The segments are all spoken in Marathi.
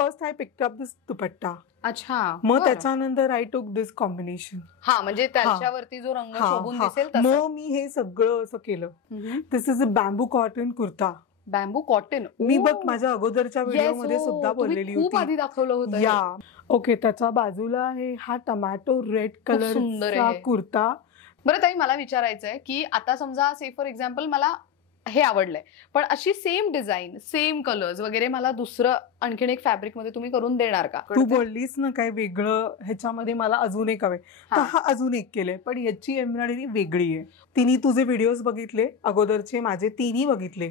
फर्स्ट आय पिक्ड अप दिस दुपट्टा. अच्छा. मग त्याच्यानंतर आय टूक दिस कॉम्बिनेशन. हा म्हणजे त्याच्यावरती जो रंग शोभून दिसेल तसं. मग मी हे सगळं असं केलं. This is a bamboo cotton kurta. Bamboo cotton. मी बघ माझ्या अगोदरच्या व्हिडिओ मध्ये सुद्धा बोललेली होती. खूप आधी दाखवलं होतं. या ओके. त्याच्या बाजूला आहे हा टमॅटो रेड कलरचा कुर्ता. बरं ताई मला विचारायचंय की आता समजा से फॉर एक्झाम्पल मला हे आवडलंय पण अशी सेम डिझाईन सेम कलर्स वगैरे मला दुसरं आणखीन एक फॅब्रिक मध्ये तुम्ही करून देणार का? तू बोललीस ना काय वेगळं ह्याच्यामध्ये मला अजून एक हवंय तर हा अजून एक केलंय पण याची एम्ब्रॉयडरी वेगळी आहे. तिने तुझे व्हिडिओज बघितले अगोदरचे माझे तिन्ही बघितले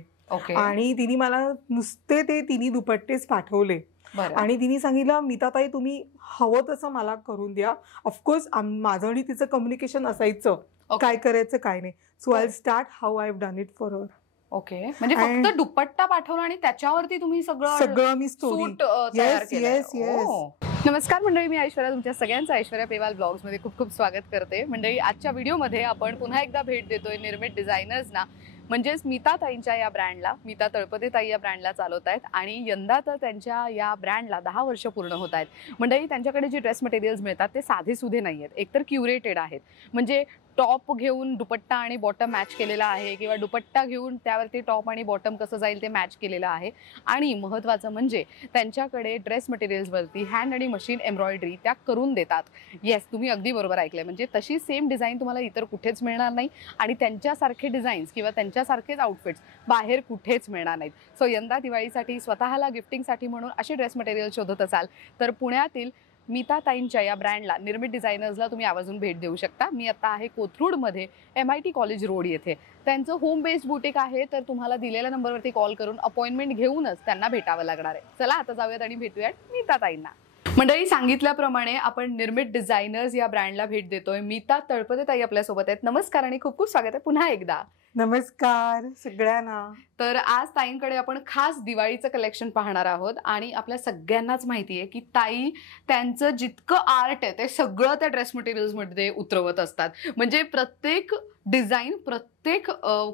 आणि तिने मला नुसते ते तिन्ही दुपट्टेच पाठवले आणि तिने सांगितलं मीताताई तुम्ही हवं तसं मला करून द्या. ऑफकोर्स माझं आणि तिचं कम्युनिकेशन असायचं काय करायचं काय नाही. So I start how I have done it for her. Okay म्हणजे फक्त दुपट्टा पाठवला आणि त्याच्यावरती तुम्ही सगळं मी स्टोरी तयार केलं. नमस्कार मंडळी, मी ऐश्वर्या तुमच्या सगळ्यांचं ऐश्वर्या पेवाल ब्लॉग्स मध्ये खूप खूप स्वागत करते. मंडळी आजच्या व्हिडिओमध्ये आपण पुन्हा एकदा भेट देतोय निर्मित डिझायनर्सना म्हणजेच मीता ताईंच्या या ब्रँडला. मीता तळपदे ताई या ब्रँडला चालवत आहेत आणि यंदा तर त्यांच्या या ब्रँडला 10 वर्ष पूर्ण होत आहेत. मंडळी त्यांच्याकडे जे ड्रेस मटेरियल्स मिळतात ते साधे सुधे नाही आहेत, एकतर क्युरेटेड आहेत. म्हणजे टॉप घेऊन दुपट्टा आणि बॉटम मॅच केलेला आहे किंवा दुपट्टा घेऊन त्यावरती टॉप आणि बॉटम कसं जाईल ते मॅच केलेलं आहे. आणि महत्त्वाचं म्हणजे त्यांच्याकडे ड्रेस मटेरियल्सवरती हँड आणि मशीन एम्ब्रॉयडरी त्या करून देतात. येस, तुम्ही अगदी बरोबर ऐकलंय. म्हणजे तशी सेम डिझाईन तुम्हाला इतर कुठेच मिळणार नाही आणि त्यांच्यासारखे डिझाईन्स किंवा त्यांच्यासारखेच आउटफिट्स बाहेर कुठेच मिळणार नाहीत. सो यंदा दिवाळीसाठी स्वतःला गिफ्टिंगसाठी म्हणून असे ड्रेस मटेरियल शोधत असाल तर पुण्यातील मीता ताईंच्या या ब्रँडला निर्मित डिझायनर्सला तुम्ही आवर्जून भेट देऊ शकता. मी आता आहे कोथरूडमध्ये MIT कॉलेज रोड येथे. त्यांचं होम बेस्ड बुटीक आहे तर तुम्हाला दिलेल्या नंबरवरती कॉल करून अपॉइंटमेंट घेऊनच त्यांना भेटावं लागणार आहे. चला आता जाऊयात आणि भेटूयात मीता ताईंना. मंडळी सांगितल्याप्रमाणे आपण निर्मित डिझायनर्स या ब्रँडला भेट देतोय. मीता तळपदे ताई आपल्यासोबत आहेत. नमस्कार आणि खूप खूप स्वागत आहे पुन्हा एकदा. नमस्कार सगळ्यांना. तर आज ताईंकडे आपण खास दिवाळीचं कलेक्शन पाहणार आहोत आणि आपल्या सगळ्यांनाच माहिती आहे की ताई त्यांचं जितकं आर्ट आहे ते सगळं त्या ड्रेस मटेरियल्समध्ये उतरवत असतात. म्हणजे प्रत्येक डिझाईन प्रत्येक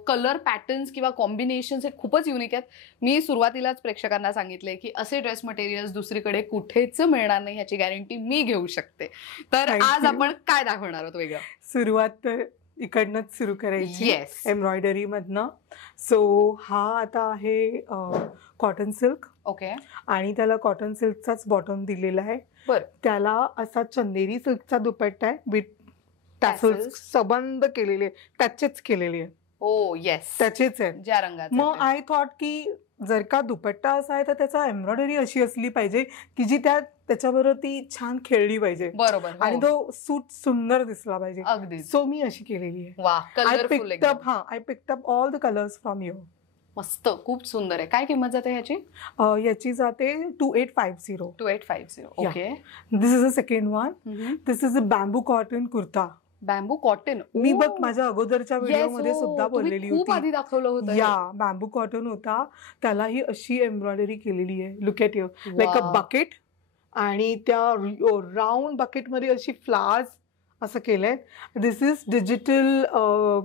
कलर पॅटर्न्स किंवा कॉम्बिनेशन्स हे खूपच युनिक आहेत. मी सुरुवातीलाच प्रेक्षकांना सांगितले की असे ड्रेस मटेरियल्स दुसरीकडे कुठेच मिळणार नाही ह्याची गॅरंटी मी घेऊ शकते. तर आज आपण काय दाखवणार आहोत वेगळं? सुरुवात तर इकडनंच सुरू करायची एम्ब्रॉयडरी मधनं. सो हा आता आहे कॉटन सिल्क. ओके. आणि त्याला कॉटन सिल्कचाच बॉटम दिलेला आहे. त्याला असा चंदेरी सिल्कचा दुपट्टा आहे विथ टॅसल्स सबंध केलेले टचेच केलेले आहे. ओ येस त्याचेच आहे ज्या रंगात. मग आय थॉट की जर का दुपट्टा असा आहे तर त्याचा एम्ब्रॉयडरी अशी असली पाहिजे की जी त्याच्याबरोबर ती छान खेळली पाहिजे. बरोबर. आणि तो सूट सुंदर दिसला पाहिजे. अगदी. सो मी अशी केलेली आहे. I picked up all the colours from you. मस्त, खूप सुंदर आहे. काय किंमत जाते ह्याची? याची जाते 2850. 2850. Okay. This is a second one. This is a bamboo cotton kurta. Bamboo cotton. मी बघ माझ्या अगोदरच्या व्हिडिओ मध्ये सुद्धा बोललेली होती. खूप आधी दाखवलं होतं. या बॅम्बू कॉटन होता. त्याला ही अशी एम्ब्रॉयडरी केलेली आहे. Look at you. Like a bucket आणि त्या राऊंड बकेट मध्ये अशी फ्लावर्स असं केलंय. दिस इज डिजिटल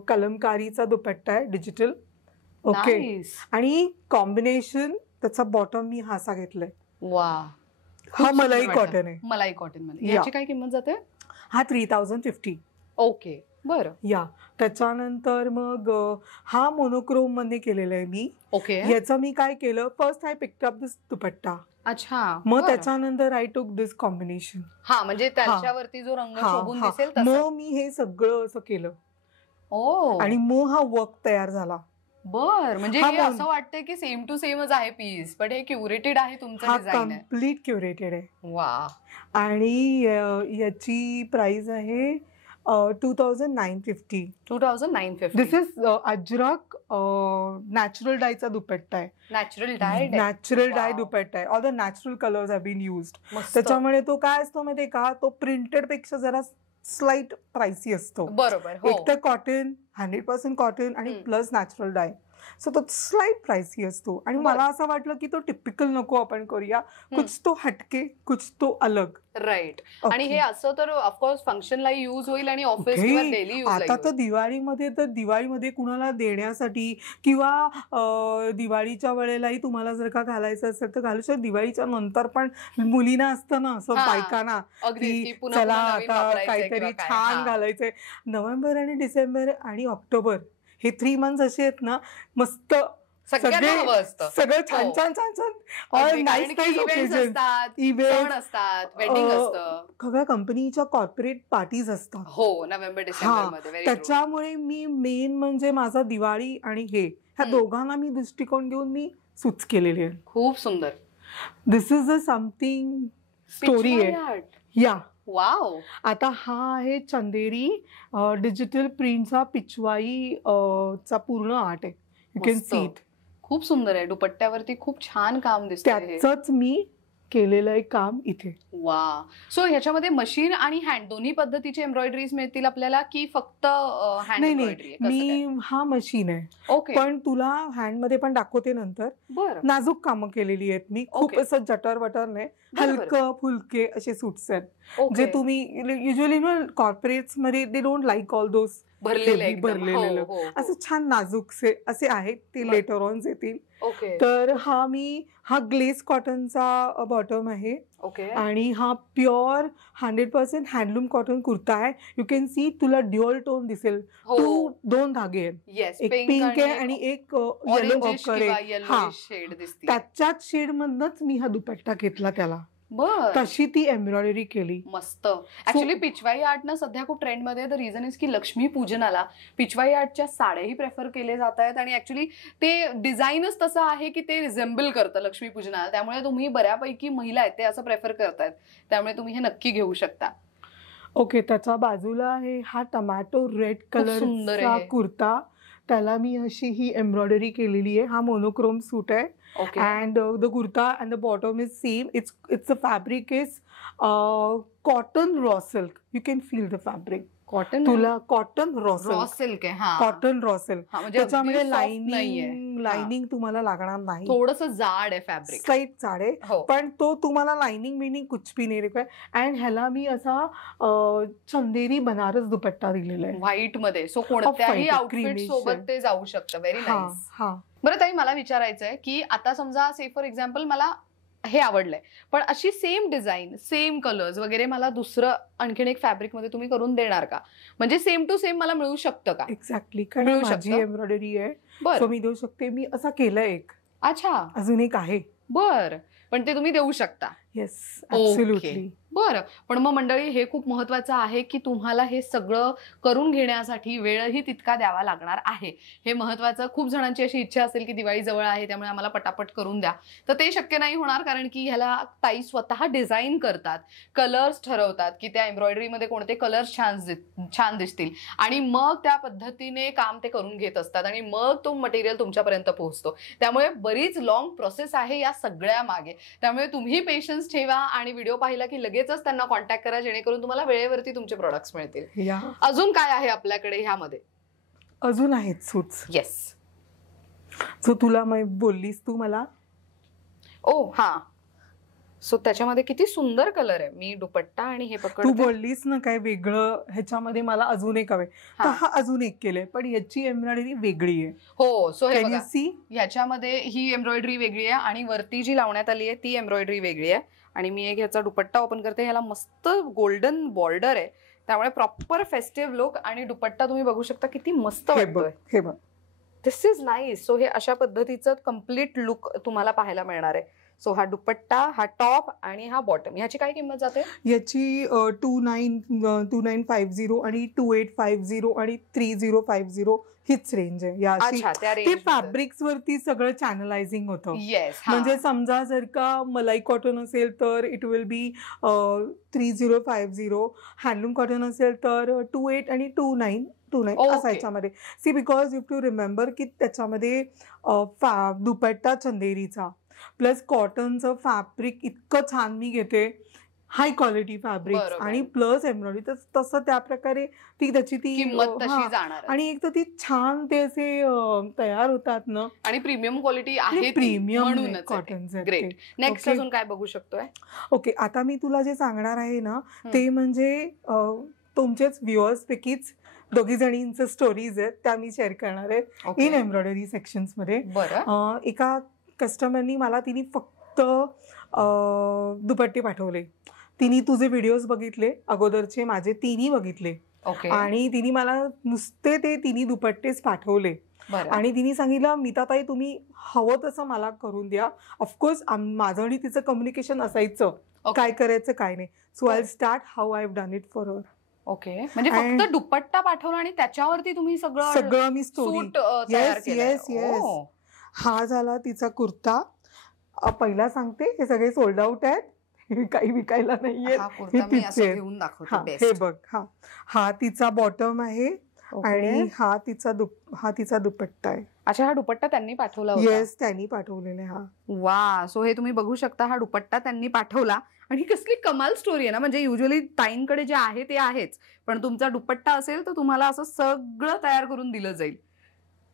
कलमकारीचा दुपट्टा आहे. डिजिटल. ओके. आणि कॉम्बिनेशन त्याचा बॉटम मी हा असा घेतलाय. वा. हा मलाई कॉटन आहे. मलाई कॉटन मध्ये. याची काय किंमत जाते? हा 3050. ओके. बरं. या त्याच्यानंतर मग हा मोनोक्रोम मध्ये केलेला आहे मी. ओके. याचं मी काय केलं फर्स्ट आय पिक्ड अप दिस दुपट्टा. अच्छा. मग त्याच्यानंतर आय टूक दिस कॉम्बिनेशन. हा म्हणजे त्याच्यावरती जो रंग शोभून दिसेल तसं. मग मी हे सगळं असं केलं. ओ. आणि मग हा वर्क तयार झाला. बर. म्हणजे हे असं वाटतंय की सेम टू सेमच आहे पीस पण हे क्युरेटेड आहे तुमचं डिझाईन आहे. कम्प्लीट क्युरेटेड आहे. वा. आणि याची प्राइस आहे 2950. 2950. दिस इज अजरक नॅचरल डायचा दुपट्टा आहे. नॅचरल डाय दुपट्टा आहे. All the natural colours have been used. त्याच्यामुळे तो काय असतो माहितीये का तो प्रिंटेड पेक्षा जरा स्लाइट प्राइसी असतो. बरोबर. एक तर कॉटन 100% कॉटन आणि प्लस नॅचरल डाय. सो तो स्लाइट प्राइसी असतो आणि मला असं वाटलं की तो टिपिकल नको आपण करूया, कुछ तो हटके कुछ तो अलग. राईट. आणि हे असं तर ऑफकोर्स फंक्शनला यूज होईल आणि ऑफिस किंवा डेली यूज. आता तर दिवाळीमध्ये कुणाला देण्यासाठी किंवा दिवाळीच्या वेळेलाही तुम्हाला जर का घालायचं असेल तर घालू शकतो. दिवाळीच्या नंतर पण मुलींना असतं ना असं बायकांना की चला आता काहीतरी छान घालायचंय. नोव्हेंबर आणि डिसेंबर आणि ऑक्टोबर हे 3 मंथ्स असे आहेत ना, मस्त सगळं छान छान छान छान सगळ्या कंपनीच्या कॉर्पोरेट पार्टीज असतात. हो, नोव्हेंबर डिसेंबर. त्याच्यामुळे मी मेन म्हणजे माझा दिवाळी आणि ह्या दोघांना मी दृष्टिकोन घेऊन मी सूच केलेली आहे. खूप सुंदर. दिस इज अ समथिंग स्टोरी आहे. या वाव. आता हा आहे चंदेरी डिजिटल प्रिंटचा पिचवाई चा पूर्ण आर्ट आहे. You can see it. खूप सुंदर आहे. दुपट्ट्यावरती खूप छान काम दिसतंय. त्याचंच मी केलेलं आहे काम इथे. वा. सो ह्याच्यामध्ये मशीन आणि हँड दोन्ही पद्धतीची एम्ब्रॉयडरीज मिळतील आपल्याला की फक्त हँड एम्ब्रॉयडरी? मी हा मशीन आहे. ओके. पण तुला हँड मध्ये पण दाखवते नंतर. बरं. नाजूक कामं केलेली आहेत मी. खूप असं जटर वटर नाही, हलकं फुलके असे सूट्स आहेत जे तुम्ही युजली कॉर्पोरेट्स मध्ये they don't like all those भरलेले. असं छान नाजूक असे आहेत ते लेटर ऑन येतील. तर हा ग्लेस कॉटनचा बॉटम आहे आणि हा प्युअर 100% हँडलूम कॉटन कुर्ता आहे. यू कॅन सी तुला ड्युअल टोन दिसेल. 2 धागे आहेत, एक पिंक आहे आणि एक येलो ऑकर आहे. हा, त्याच्याच शेड मधनच मी हा दुपट्टा घेतला त्याला. तशी ती एम्ब्रॉयडरी केली. मस्त. ऍक्च्युली पिचवाई आर्ट ना सध्या खूप ट्रेंड मध्ये. द रिझन इज की लक्ष्मी पूजनाला पिचवाई आर्टच्या साड्याही प्रेफर केले जात आहेत आणि ऍक्च्युली ते डिझाईनच तसं आहे की ते रिझेंबल करतं लक्ष्मी पूजनाला. त्यामुळे तुम्ही बऱ्यापैकी महिला आहेत ते असं प्रेफर करतायत, त्यामुळे तुम्ही हे नक्की घेऊ शकता. ओके. त्याच्या बाजूला आहे हा टमॅटो रेड कलरचा कुर्ता. त्याला मी अशी ही एम्ब्रॉयडरी केलेली आहे. हा मोनोक्रोम सूट आहे. And the kurta and the bottom is same. The fabric is cotton raw silk. You can feel the fabric. तुला कॉटन रॉ सिल्क आहे. Cotton raw silk. त्याच्यामध्ये लाइनिंग तुम्हाला लागणार नाही. थोडंसं जाड आहे फॅब्रिक, स्लाइट जाड आहे, पण तो तुम्हाला लाइनिंग कुछ भी नाही रिक्वायर. अँड ह्याला मी असा चंदेरी बनारस दुपट्टा दिलेला आहे व्हाईट मध्ये. सो कोणत्याही आउटफिट सोबत ते जाऊ शकतं. Very nice. बरं ताई, मला विचारायचंय की आता समजा से फॉर एक्झाम्पल मला हे आवडलंय, पण अशी सेम डिझाईन सेम कलर्स वगैरे मला दुसरं आणखीन एक फॅब्रिक मध्ये तुम्ही करून देणार का? म्हणजे सेम टू सेम मला मिळू शकतं का? एक्झॅक्टली. कारण माझी एम्ब्रॉयडरी आहे, सो मी देऊ शकते. मी असा केलंय एक. अच्छा. अजून एक आहे. बर. पण ते तुम्ही देऊ शकता? Yes, absolutely. बरं. पण मग मंडळी, हे खूप महत्वाचं आहे की तुम्हाला हे सगळं करून घेण्यासाठी वेळही तितका द्यावा लागणार आहे. हे महत्वाचं. खूप जणांची अशी इच्छा असेल की दिवाळी जवळ आहे त्यामुळे आम्हाला पटापट करून द्या, तर ते शक्य नाही होणार. कारण की ह्याला ताई स्वतः डिझाईन करतात, कलर्स ठरवतात की त्या एम्ब्रॉयडरीमध्ये कोणते कलर्स छान दिसतील आणि मग त्या पद्धतीने काम ते करून घेत असतात आणि मग तो मटेरियल तुमच्यापर्यंत पोहोचतो. त्यामुळे बरीच लॉंग प्रोसेस आहे या सगळ्या मागे. त्यामुळे तुम्ही पेशन्स ठेवा आणि व्हिडिओ पाहिला की लगेचच त्यांना कॉन्टॅक्ट करा, जेणेकरून तुम्हाला वेळेवरती तुमचे प्रोडक्ट्स मिळतील. अजून काय आहे आपल्याकडे ह्यामध्ये? अजून आहेत सूट्स. येस. सो तुला बोललीस तू मला. हा. सो त्याच्यामध्ये किती सुंदर कलर आहे. मी दुपट्टा आणि हे पकड. तू बोललीस ना काय वेगळं ह्याच्यामध्ये मला अजून एक हवंय, तर हा अजून एक केलंय, पण याची एम्ब्रॉयडरी वेगळी आहे. हो. सो हे बघा, ह्याच्यामध्ये ही एम्ब्रॉयडरी वेगळी आहे आणि वरती जी लावण्यात आली आहे ती एम्ब्रॉयडरी वेगळी आहे. आणि मी एक ह्याचा दुपट्टा ओपन करते. ह्याला मस्त गोल्डन बॉर्डर आहे, त्यामुळे प्रॉपर फेस्टिव्ह लुक. आणि दुपट्टा तुम्ही बघू शकता किती मस्त वाटतोय. हे बघ, दिस इज नाईस. सो हे अशा पद्धतीचं कम्प्लीट लुक तुम्हाला पाहायला मिळणार आहे. सो हा दुपट्टा, हा टॉप आणि हा बॉटम. ह्याची काय किंमत जाते? याची 2950 आणि 2850 आणि 3050 हीच रेंज आहे. ते फॅब्रिक्स वरती सगळं चॅनलायझिंग होतं. म्हणजे समजा जर का मलाई कॉटन असेल तर it will be 3050, handloom cotton असेल तर 28 आणि 29 असायच्यामध्ये. See because you to remember की त्याच्यामध्ये दुपट्टा चंदेरीचा प्लस कॉटनचं फॅब्रिक इतकं छान मी घेते. हाय क्वालिटी फॅब्रिक आणि प्लस एम्ब्रॉयडरी, तर तसं त्या प्रकारे ती त्याची ती किंमत तशी जाणार. आणि एक तर ती छान ते असे तयार होतात ना, आणि प्रीमियम क्वालिटी आहे, प्रीमियम कॉटन. ग्रेट. नेक्स्ट अजून काय बघू शकतोय? ओके, आता मी तुला जे सांगणार आहे ना ते म्हणजे तुमचेच व्ह्युअर्स पैकीच दोघी जणींचं स्टोरीज आहेत त्या मी शेअर करणार आहे इन एम्ब्रॉयडरी सेक्शन्स मध्ये. एका कस्टमरनी मला तिने फक्त दुपट्टे पाठवले. तिने तुझे व्हिडिओज बघितले अगोदरचे, माझे तिन्ही बघितले आणि तिने मला नुसते ते तिन्ही दुपट्टेच पाठवले आणि तिने सांगितलं मीताताई तुम्ही हवं तसं मला करून द्या. ऑफकोर्स माझं आणि तिचं कम्युनिकेशन असायचं काय करायचं काय नाही. So I start how I have done it for her. Okay, म्हणजे फक्त दुपट्टा पाठवला आणि त्याच्यावरती तुम्ही सगळं मी स्टोरी. येस. हा झाला तिचा कुर्ता. पहिला सांगते हे सगळे सोल्ड आउट आहेत, काही विकायला नाहीये. हे बघ, हा तिचा बॉटम आहे आणि हा तिचा दुपट्टा आहे. अच्छा, हा दुपट्टा त्यांनी पाठवला? येस, त्यांनी पाठवलेला. हा वा. सो हे तुम्ही बघू शकता, हा दुपट्टा त्यांनी पाठवला आणि कसली कमाल स्टोरी आहे ना. म्हणजे युजली ताईंकडे जे आहे ते आहेच, पण तुमचा दुपट्टा असेल तर तुम्हाला असं सगळं तयार करून दिलं जाईल.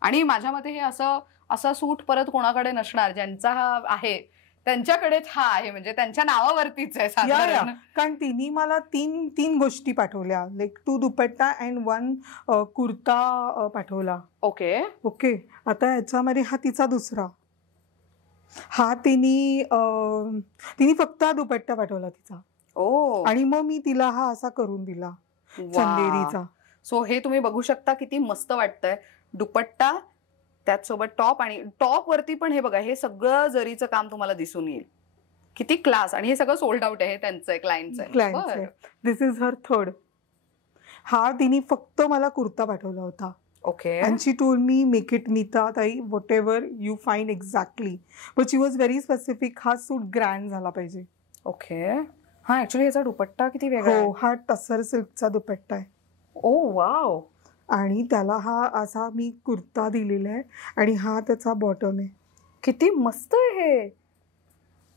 आणि माझ्या मते हे असा सूट परत कोणाकडे नसणार. ज्यांचा हा आहे त्यांच्याकडेच हा आहे, म्हणजे त्यांच्या नावावरतीच आहे साधारण. कारण तिने मला तीन गोष्टी पाठवल्या, लाईक 2 दुपट्टा अँड 1 कुर्ता पाठवला. ओके. आता याच्यामध्ये हा तिचा दुसरा, हा तिने फक्त दुपट्टा पाठवला तिचा. आणि मग मी तिला हा असा करून दिला चंदेरीचा. सो हे तुम्ही बघू शकता किती मस्त वाटतंय. दुपट्टा त्याचसोबत टॉप, आणि टॉप वरती पण हे बघा, हे सगळं जरीचं काम तुम्हाला दिसून येईल. किती क्लास. आणि हे सगळं सोल्ड आउट आहे, त्यांचं आहे, क्लायंटचं. दिस इज हर थर्ड. हा तिने फक्त मला कुर्ता पाठवला होता. Okay. And she told me, make it Nita tai, whatever you find exactly. But she was very specific. हा सूट ग्रँड झाला पाहिजे. ओके. हा, ऍक्च्युली याचा दुपट्टा किती वेगळा आहे. हा टसर सिल्कचा दुपट्टा आहे. ओ वाव. आणि त्याला हा असा मी कुर्ता दिलेला आहे आणि हा त्याचा बॉटम आहे. किती मस्त आहे हे,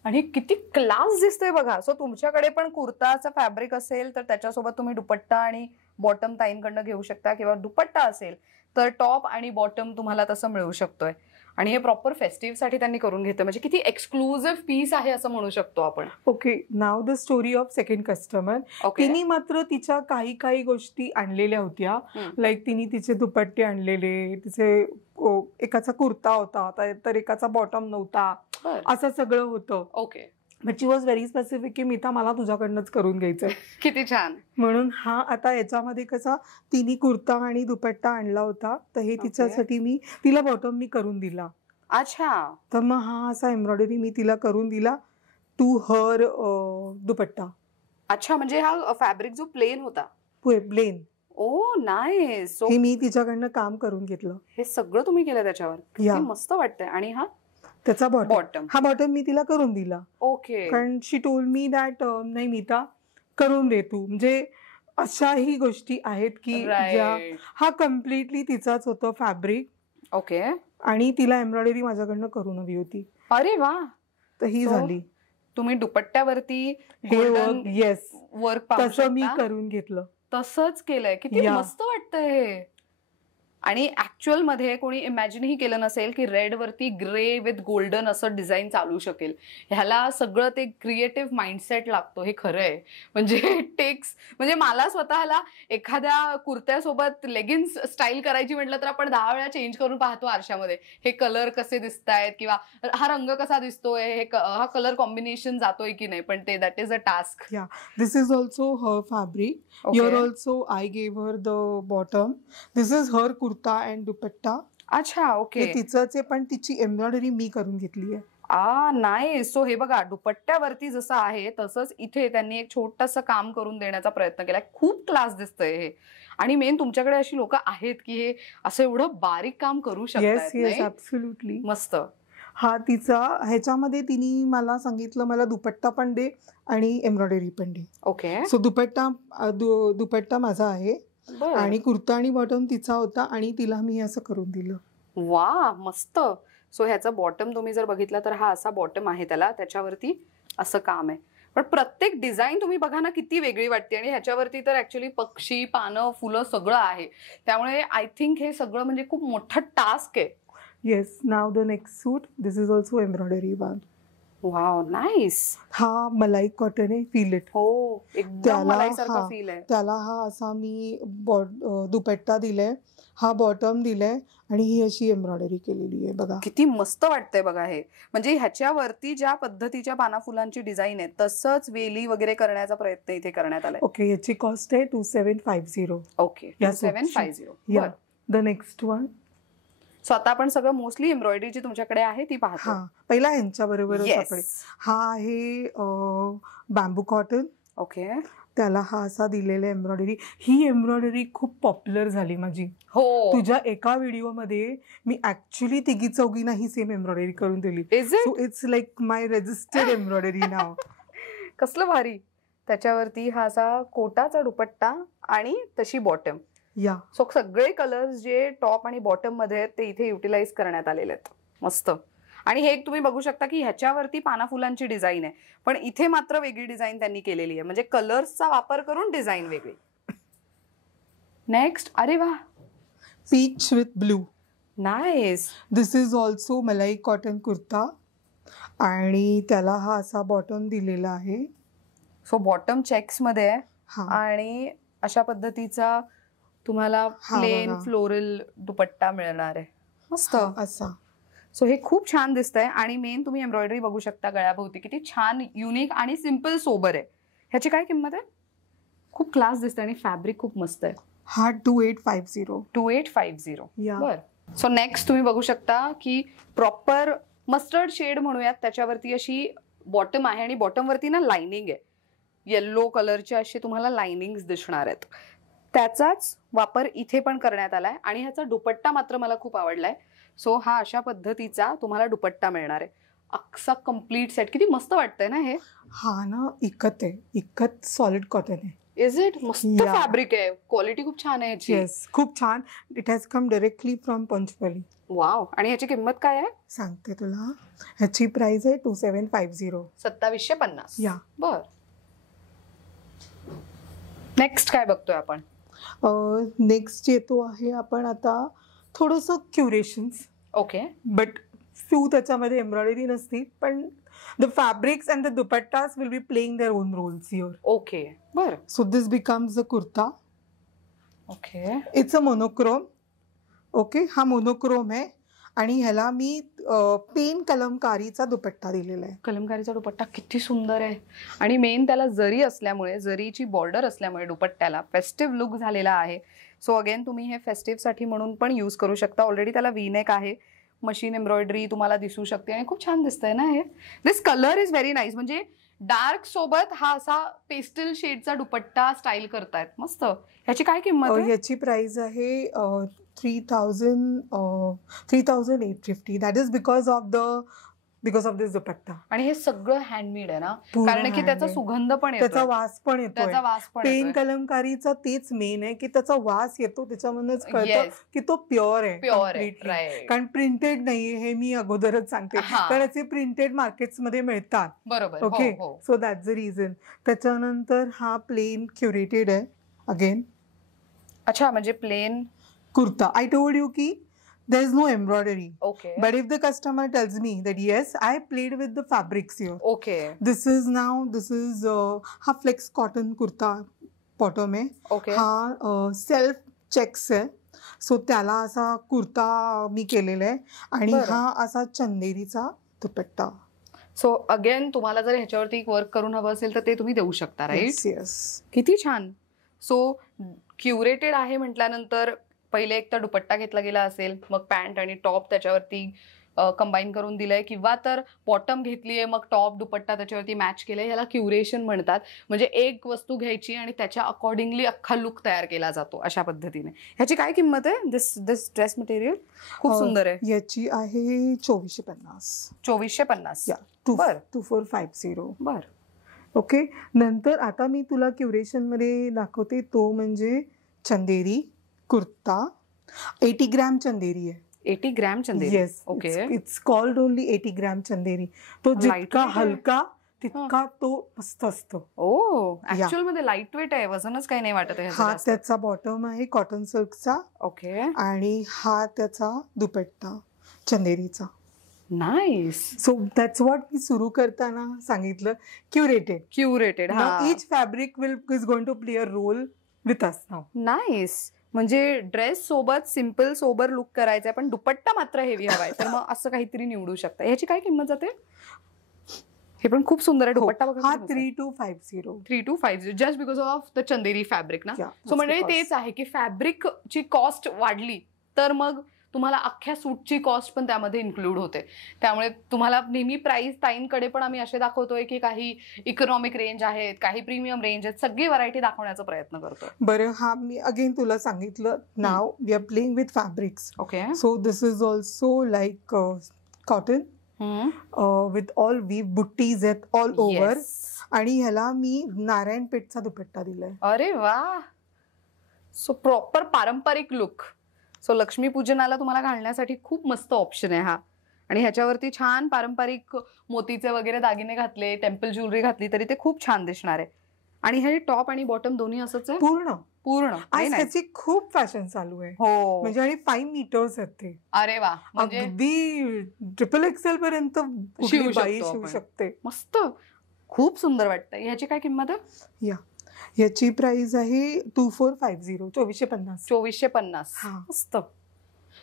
आणि किती क्लास दिसतोय बघा. सो तुमच्याकडे पण कुर्ताचं फॅब्रिक असेल तर त्याच्यासोबत तुम्ही दुपट्टा आणि बॉटम ताईंकडनं घेऊ शकता, किंवा दुपट्टा असेल तर टॉप आणि बॉटम तुम्हाला तसं मिळू शकतोय. आणि हे प्रॉपर फेस्टिव्ह साठी त्यांनी करून घेतलं, म्हणजे किती एक्सक्लुझिव्ह पीस आहे असं म्हणू शकतो आपण. Okay, now the story of second customer. तिने मात्र तिच्या काही गोष्टी आणलेल्या होत्या, लाईक तिने तिचे दुपट्टे आणलेले, तिचे एकाचा कुर्ता होता तर एकाचा बॉटम नव्हता, असं सगळं होतं. Okay. But she was very specific की मीता मला तुझ्याकडनंच करून घ्यायचंय. किती छान. म्हणून हा आता याच्यामध्ये कसा तिने कुर्ता आणि दुपट्टा आणला होता, तर हे तिच्यासाठी तिला बॉटम मी करून दिला. अच्छा. तर मग हा असा एम्ब्रॉयडरी मी तिला करून दिला टू हर दुपट्टा. अच्छा, म्हणजे हा फॅब्रिक जो प्लेन होता. प्लेन. ओ नाईस. हे मी तिच्याकडनं काम करून घेतलं. हे सगळं तुम्ही केलं त्याच्यावर. मस्त वाटतंय. आणि हा त्याचा बॉटम, हा बॉटम मी तिला करून दिला. ओके. कारण शी टोल्ड मी दॅट नाही मीता करून दे तू. म्हणजे अशाही गोष्टी आहेत की हा कम्प्लिटली तिचाच होतं फॅब्रिक. ओके. आणि तिला एम्ब्रॉयडरी माझ्याकडनं करून हवी होती. अरे वा. तर ही झाली. तुम्ही दुपट्ट्यावरती येस वर्क तसं मी करून घेतलं, तसंच केलंय. किती मस्त वाटतंय हे. आणि ऍक्च्युअल मध्ये कोणी इमॅजिनही केलं नसेल की रेड वरती ग्रे विथ गोल्डन असं डिझाईन चालू शकेल. ह्याला सगळं ते क्रिएटिव्ह माइंडसेट लागतो, हे खरं आहे. म्हणजे टेक्स, म्हणजे मला स्वतःला एखाद्या कुर्त्यासोबत लेगिन्स स्टाईल करायची म्हटलं तर आपण 10 वेळा चेंज करून पाहतो आरशामध्ये. हे कलर कसे दिसतायत, किंवा हा रंग कसा दिसतोय, हा कलर कॉम्बिनेशन जातोय की नाही, पण ते that is a task. This is also her fabric. Here also I gave her the bottom. This is her kurta and dupatta. अच्छा. ओके. तिचंच आहे, पण तिची एम्ब्रॉयडरी मी करून घेतली आहे. नाईस. सो हे बघा, दुपट्ट्यावरती जसं आहे तसंच इथे त्यांनी एक छोटंसं काम करून देण्याचा प्रयत्न केलाय. खूप क्लास दिसतंय हे. आणि मेन तुमच्याकडे अशी लोक आहेत की हे असं एवढं बारीक काम करू शकतात. Yes, absolutely. मस्त. हा तिचा ह्याच्यामध्ये तिने मला सांगितलं मला दुपट्टा पण दे आणि एम्ब्रॉयडरी पण दे. ओके. सो दुपट्टा माझा आहे आणि कुर्ता आणि बॉटम तिचा होता आणि तिला मी असं करून दिलं. वा, मस्त. सो ह्याचा बॉटम तुम्ही जर बघितला तर हा असा बॉटम आहे, त्याला त्याच्यावरती असं काम आहे. पण प्रत्येक डिझाईन तुम्ही बघा ना किती वेगळी वाटते, आणि ह्याच्यावरती तर ऍक्च्युअली पक्षी, पानं, फुलं सगळं आहे. त्यामुळे आय थिंक हे सगळं म्हणजे खूप मोठा टास्क आहे. Yes. Now the next suit, this is also embroidery one. Wow, nice. हा मलाई कॉटन आहे, फील इट. हो, एकदम मलाईसारखा फील आहे. त्याला हा असा मी दुपट्टा दिलाय, हा बॉटम दिलाय आणि ही अशी एम्ब्रॉयडरी केलेली आहे बघा. किती मस्त वाटतंय बघा हे. म्हणजे ह्याच्यावरती ज्या पद्धतीच्या पाना फुलांची डिझाईन आहे तसंच वेली वगैरे करण्याचा प्रयत्न इथे करण्यात आलाय. ओके, याची कॉस्ट आहे 2750. ओके, 2750. या द नेक्स्ट वन. सो आता आपण सगळं मोस्टली एम्ब्रॉयडरी जी तुमच्याकडे आहे ती पाहतो. पहिला ह्यांच्या बरोबरच आपण, हा आहे बॅम्बू कॉटन. ओके, त्याला हा असा दिलेला एम्ब्रॉयडरी. ही एम्ब्रॉयडरी खूप पॉप्युलर झाली माझी. हो, तुझ्या एका व्हिडिओ मध्ये मी ऍक्च्युली तिघी चौघींना ही सेम एम्ब्रॉयडरी करून दिली. So it's like my registered embroidery now. कसलं भारी. त्याच्यावरती हा असा कोटाचा दुपट्टा आणि तशी बॉटम. या सो सगळे कलर्स जे टॉप आणि बॉटम मध्ये आहेत ते इथे युटिलाइज करण्यात आलेले आहेत. मस्त. आणि हे एक तुम्ही बघू शकता की ह्याच्यावरती पाना फुलांची डिझाईन आहे, पण इथे मात्र वेगळी डिझाईन त्यांनी केलेली आहे, म्हणजे कलर्सचा वापर करून डिझाईन वेगळी. नेक्स्ट, अरे वा, peach with blue. Nice. This is also malai cotton kurta आणि त्याला हा असा बॉटम दिलेला आहे. सो बॉटम चेक्स मध्ये आहे आणि अशा पद्धतीचा तुम्हाला प्लेन फ्लोरल दुपट्टा मिळणार आहे. मस्त असा. सो हे खूप छान दिसतंय. आणि मेन तुम्ही एम्ब्रॉयडरी बघू शकता गळ्याभोवती, किती छान, युनिक आणि सिम्पल सोबर आहे. ह्याची काय किंमत आहे? खूप क्लास दिसते आणि फॅब्रिक खूप मस्त आहे. हा 2850. 2850. बर. सो नेक्स्ट तुम्ही बघू शकता की प्रॉपर मस्टर्ड शेड म्हणूयात, त्याच्यावरती अशी बॉटम आहे आणि बॉटम वरती ना लाइनिंग आहे. येल्लो कलरचे असे तुम्हाला लाइनिंग्स दिसणार आहेत. त्याचाच वापर इथे पण करण्यात आलाय आणि ह्याचा दुपट्टा मात्र मला खूप आवडलाय. सो हा अशा पद्धतीचा तुम्हाला दुपट्टा मिळणार आहे. अक्सा कम्प्लीट सेट. किती मस्त वाटतंय ना हे. हा ना इकत आहे, इकत सॉलिड कॉटन आहे. Is it? मस्त फॅब्रिक आहे, क्वालिटी खूप छान आहे याची. येस, खूप छान. It has come directly from Pochampally. Wow. आणि ह्याची किंमत काय आहे? सांगते तुला. ह्याची प्राइस आहे 2750. 2750. या. बर. नेक्स्ट काय बघतोय आपण? नेक्स्ट येतो आहे आपण आता थोडंसं क्युरेशन्स. ओके. बट फ्यू त्याच्यामध्ये एम्ब्रॉयडरी नसती, पण the fabrics and the dupattas will be playing their own roles here. Okay, बर. So this becomes a kurta. Okay. It's a monochrome. Okay, हा मोनोक्रोम आहे आणि ह्याला मी पेन कलमकारीचा दुपट्टा दिलेला आहे. कलमकारीचा दुपट्टा किती सुंदर आहे. आणि मेन त्याला जरी असल्यामुळे, जरीची बॉर्डर असल्यामुळे दुपट्ट्याला फेस्टिव्ह लुक झालेला आहे. सो अगेन तुम्ही हे फेस्टिव्ह साठी म्हणून पण यूज करू शकता. ऑलरेडी त्याला वी-नेक आहे, मशीन एम्ब्रॉयडरी तुम्हाला दिसू शकते आणि खूप छान दिसतंय ना हे. दिस कलर इज व्हेरी नाईस. म्हणजे डार्क सोबत हा असा पेस्टल शेडचा दुपट्टा स्टाईल करतायत. मस्त. ह्याची काय किंमत आहे? ह्याची प्राइस आहे 3850. दॅट इज बिकॉज ऑफ दिस दुपट्टा. आणि हे सगळं हँडमेड आहे ना, कारण की त्याचा सुगंध पण येतो, त्याचा वास पण येतो. त्याचा वास पण पेन कलमकारीचा तेच मेन आहे की त्याचा वास येतो, त्याच्यामधूनच कळतं की तो प्युअर आहे. प्युअर आहे. कारण प्रिंटेड नाहीये हे मी अगोदरच सांगते, कारण याचे प्रिंटेड मार्केट्स मध्ये मिळतात. बरोबर. Okay, so that's the reason. त्याच्यानंतर हा प्लेन क्युरेटेड आहे अगेन. अच्छा, म्हणजे plain kurta. I told you की there is no embroidery. Okay. But if the customer tells me that yes, I played with the fabrics here. Okay. This is ha flex cotton kurta bottom hai. Okay. Ha self checks hai. So त्याला असा कुर्ता मी केलेला आहे आणि हा असा चंदेरीचा दुपट्टा. सो अगेन तुम्हाला जर ह्याच्यावरती वर्क करून हवं असेल तर ते तुम्ही देऊ शकता, राईट? येस. किती छान. सो क्युरेटेड आहे म्हटल्यानंतर पहिले एक तर दुपट्टा घेतला गेला असेल, मग पॅन्ट आणि टॉप त्याच्यावरती कंबाईन करून दिलंय, किंवा तर बॉटम घेतलीये मग टॉप दुपट्टा त्याच्यावरती मॅच केलंय. याला क्युरेशन म्हणतात. म्हणजे एक वस्तू घ्यायची आणि त्याच्या अकॉर्डिंगली अख्खा लुक तयार केला जातो अशा पद्धतीने. ह्याची काय किंमत आहे? दिस ड्रेस मटेरियल खूप सुंदर आहे. याची आहे 2450. 2450. 2450. बर. ओके. नंतर आता मी तुला क्युरेशन मध्ये दाखवते, तो म्हणजे चंदेरी कुर्ता. 80 ग्रॅम चंदेरी आहे. 80 gram Chanderi. Yes. Okay. It's called only 80 gram Chanderi. तो जितका हलका तितका तो मस्त असतो. ओ, ऍक्च्युअल मध्ये लाईट वेट आहे, वजनच काही नाही वाटत आहे. हा त्याचा बॉटम आहे कॉटन सिल्कचा. ओके. आणि हा त्याचा दुपट्टा चंदेरीचा. नाईस. सो दॅट्स व्हॉट मी सुरू करताना सांगितलं, curated. Each fabric is going to play a role with us now. Nice. म्हणजे ड्रेस सोबत सिम्पल सोबर लुक करायचा पण दुपट्टा मात्र हेवी हवाय, तर मग असं काहीतरी निवडू शकता. ह्याची काय किंमत जाते? हे पण खूप सुंदर आहे दुपट्टा बघा. हा 3250 just because of the Chanderi fabric ना. सो म्हणजे तेच आहे की फॅब्रिकची कॉस्ट वाढली तर मग तुम्हाला अख्ख्या सूटची कॉस्ट पण त्यामध्ये इन्क्लूड होते. त्यामुळे तुम्हाला नेहमी प्राइस ताईंकडे पण आम्ही असे दाखवतोय की काही इकॉनॉमिक रेंज आहेत, काही प्रीमियम रेंज आहेत, सगळी व्हरायटी दाखवण्याचा प्रयत्न करतोय. बरं, हा मी अगेन तुला सांगितलं, now we are playing with fabrics. Okay. So this is also like cotton with all we बुट्टीज आहेत ऑल ओव्हर. आणि ह्याला मी नारायणपेठचा दुपट्टा दिलाय. अरे वा. सो प्रॉपर पारंपरिक लुक. सो लक्ष्मीपूजनाला तुम्हाला घालण्यासाठी खूप मस्त ऑप्शन आहे हा. आणि ह्याच्यावरती छान पारंपरिक मोतीचे वगैरे दागिने घातले, टेम्पल ज्वेलरी घातली तरी ते खूप छान दिसणार आहे. आणि हे टॉप आणि बॉटम दोन्ही असंच आहे पूर्ण. आज त्याची खूप फॅशन चालू आहे. हो, म्हणजे आणि 5 मीटर्स आहेत ते. अरे वा. म्हणजे अगदी XXL पर्यंत शिवू शकते. मस्त, खूप सुंदर वाटतंय. ह्याची काय किंमत आहे? याची प्राइस आहे 2450. 2450. मस्त.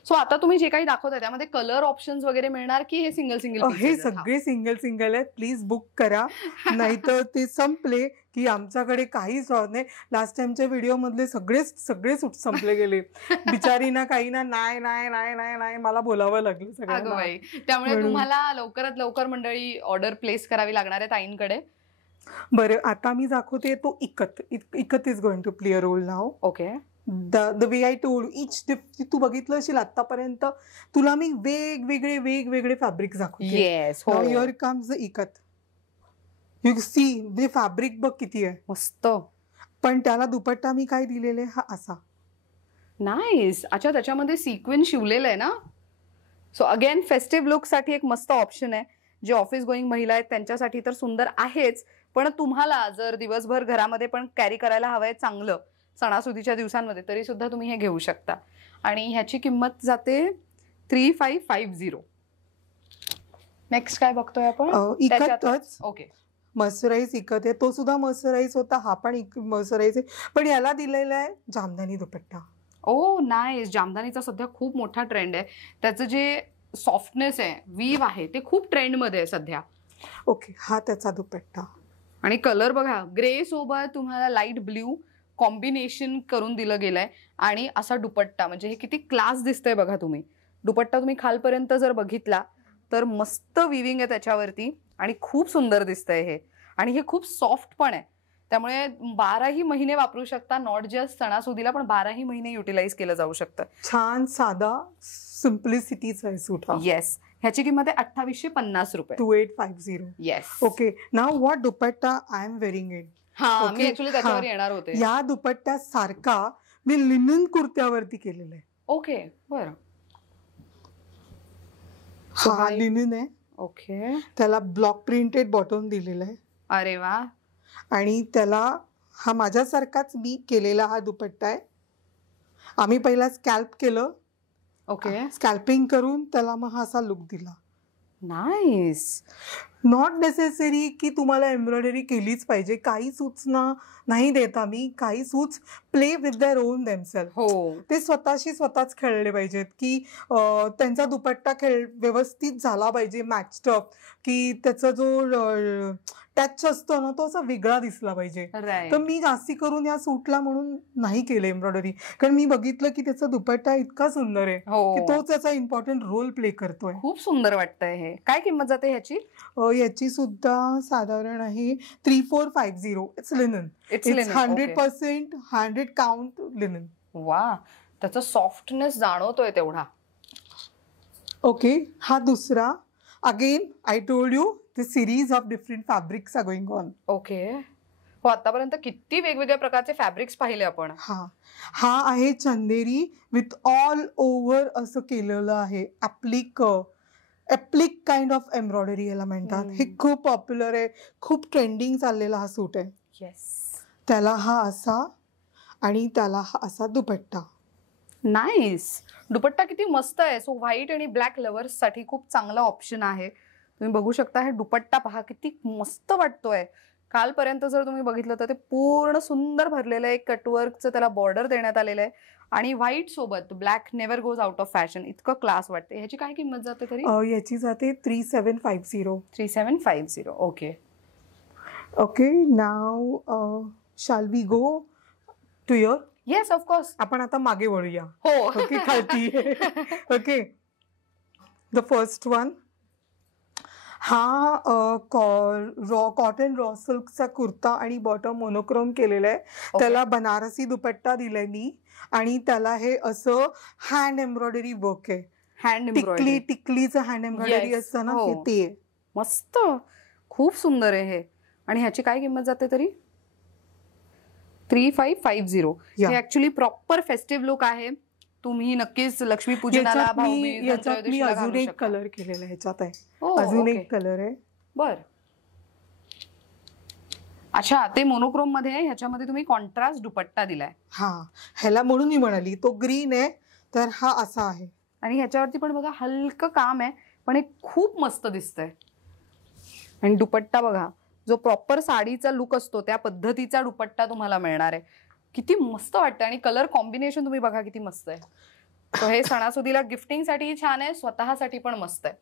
सो आता तुम्ही जे काही दाखवताय त्यामध्ये कलर ऑप्शन्स वगैरे मिळणार की हे सिंगल? हे सगळे सिंगल आहेत. प्लीज बुक करा, नाहीतर ते संपले की आमच्याकडे काहीच राहत नाही. लास्ट टाइमच्या व्हिडिओ मधले सगळे सूट संपले गेले. बिचारीना काही ना नाही नाही नाही नाही नाही मला बोलावं लागलं सगळ्यांना. त्यामुळे तुम्हाला लवकरात लवकर मंडळी ऑर्डर प्लेस करावी लागणार आहे ताईंकडे. बरं, आता मी दाखवते तो ikat is going to play a role now. Okay. The way I told each तू बघितलं असेल आतापर्यंत तुला मी वेगवेगळे फॅब्रिक दाखवते. Yes. Here comes the ikat. You see म्हणजे फॅब्रिक बघ किती आहे मस्त. पण त्याला दुपट्टा मी काय दिलेले हा असा. नाईस. अच्छा, त्याच्यामध्ये सिक्वेन्स शिवलेलं आहे ना. सो अगेन फेस्टिव्ह लुक साठी एक मस्त ऑप्शन आहे. जे ऑफिस गोईंग महिला आहेत त्यांच्यासाठी तर सुंदर आहेच, पण तुम्हाला जर दिवसभर घरामध्ये पण कॅरी करायला हवंय चांगलं सणासुदीच्या दिवसांमध्ये तरी सुद्धा तुम्ही हे घेऊ शकता. आणि ह्याची किंमत जाते 3550. नेक्स्ट काय बघतोय आपण? इकतच. ओके. मर्सराईज इकत आहे, तो सुद्धा मर्सराईज होता, हा पण मर्सराईज आहे, पण याला दिलेला आहे जामदानी दुपट्टा. ओ नाईस. जामदानीचा सध्या खूप मोठा ट्रेंड आहे. त्याचं जे सॉफ्टनेस आहे, वीव आहे, ते खूप ट्रेंड मध्ये आहे सध्या. ओके, हा त्याचा दुपट्टा. आणि कलर बघा, ग्रे सोबत तुम्हाला लाईट ब्ल्यू कॉम्बिनेशन करून दिलं गेलंय आणि असा दुपट्टा. म्हणजे हे किती क्लास दिसतंय बघा. दुपट्टा तुम्ही खालपर्यंत जर बघितला तर मस्त विविंग आहे त्याच्यावरती आणि खूप सुंदर दिसतंय हे. आणि हे खूप सॉफ्ट पण आहे, त्यामुळे 12ही महिने वापरू शकता. नॉट जस्ट सणासुदीला, पण 12ही महिने युटिलाइज केलं जाऊ शकतं. छान साधा सिम्प्लिसिटीचा आहे सूट. येस. ह्याची किंमत आहे 2850 रुपये. 2850. Yes. Okay, now what dupatta I am wearing it. मी ऍक्च्युअली त्याच्यावर येणार होते. या दुपट्ट्या सारखा मी लिनन कुर्त्यावरती केलेलं आहे. ओके, बरं. हा लिनन आहे. ओके. त्याला ब्लॉक प्रिंटेड बॉटम दिलेलं आहे. अरे वा. आणि त्याला हा माझ्यासारखाच मी केलेला हा दुपट्टा आहे. आम्ही पहिला स्कॅल्प केलं. ओके. स्कॅल्पिंग करून त्याला मग हा असा लुक दिला. नाईस. नॉट नेसेसरी की तुम्हाला एम्ब्रॉयडरी केलीच पाहिजे. काही सूट्स नाही देत आम्ही. काही suits play with their own themselves. हो, ते स्वतःच खेळले पाहिजेत की त्यांचा दुपट्टा व्यवस्थित झाला पाहिजे, मॅच्ड अप, की त्याचा जो टच असतो ना तो असा वेगळा दिसला पाहिजे. तर मी जास्ती करून या सूटला म्हणून नाही केलं एम्ब्रॉयडरी, कारण मी बघितलं की त्याचा दुपट्टा इतका सुंदर आहे की तोच त्याचा इम्पॉर्टंट रोल प्ले करतोय. खूप सुंदर वाटतंय हे. काय किंमत जाते ह्याची? याची सुद्धा साधारण आहे 3450. It's linen. It's 100% 100 count linen. वा, त्याचा सॉफ्टनेस जाणवतोय तेवढा. ओके, हा दुसरा. Again I told you the series of different fabrics are going on. Okay. हो, आतापर्यंत किती वेगवेगळ्या प्रकारचे फॅब्रिक्स पाहिले आपण. हा आहे चंदेरी विथ ऑल ओव्हर असं केलेलं आहे. Appliqué applique kind of embroidery याला म्हणतात. हे खूप पॉप्युलर आहे, खूप ट्रेंडिंग चाललेला हा सूट आहे. येस. त्याला हा असा आणि त्याला हा असा दुपट्टा. नाईस. दुपट्टा किती मस्त आहे. सो व्हाईट आणि ब्लॅक लवर्स साठी खूप चांगला ऑप्शन आहे. तुम्ही बघू शकता हे दुपट्टा पहा किती मस्त वाटतोय. कालपर्यंत जर तुम्ही बघितलं तर ते पूर्ण सुंदर भरलेलं आहे. कटवर्कचं त्याला बॉर्डर देण्यात आलेलं आहे आणि व्हाईट सोबत black never goes out of fashion. इतकं क्लास वाटते. ह्याची काय किंमत जाते तरी? याची जाते 3750. 3750. Okay okay. Now shall we go to your? Yes of course. आपण आता मागे वळूया. हो. ओके. खालती. ओके. द फर्स्ट वन, हा कॉटन रॉ सिल्कचा कुर्ता आणि बॉटम मोनोक्रोम केलेला आहे. त्याला बनारसी दुपट्टा दिलाय मी आणि त्याला हे असं हँड एम्ब्रॉयडरी वर्क आहे. हँड एम्ब्रॉयडरी, टिकलीचं हँड एम्ब्रॉयडरी असतं ना, ते आहे. मस्त, खूप सुंदर आहे हे. आणि ह्याची काय किंमत जाते तरी? 3550. हे ऍक्च्युली प्रॉपर फेस्टिव्ह लुक आहे. तुम्ही नक्कीच लक्ष्मी पूजनाला, याच्यात मी अजून एक कलर केलेला आहे. ह्याच्यात आहे अजून एक कलर आहे. बर. अच्छा, ते मोनोक्रोम मध्ये आहे. ह्याच्यामध्ये तुम्ही कॉन्ट्रास्ट दुपट्टा दिलाय. हा, ह्याला म्हणून मी म्हणाली तो ग्रीन आहे तर हा असा आहे. आणि ह्याच्यावरती पण बघा हलकं काम आहे, पण हे खूप मस्त दिसतंय. आणि दुपट्टा बघा, जो प्रॉपर साडीचा लुक असतो त्या पद्धतीचा दुपट्टा तुम्हाला मिळणार आहे. किती मस्त वाटतं. आणि कलर कॉम्बिनेशन तुम्ही बघा किती मस्त आहे. तर हे सणासुदीला गिफ्टिंग साठी छान आहे, स्वतःसाठी पण मस्त आहे.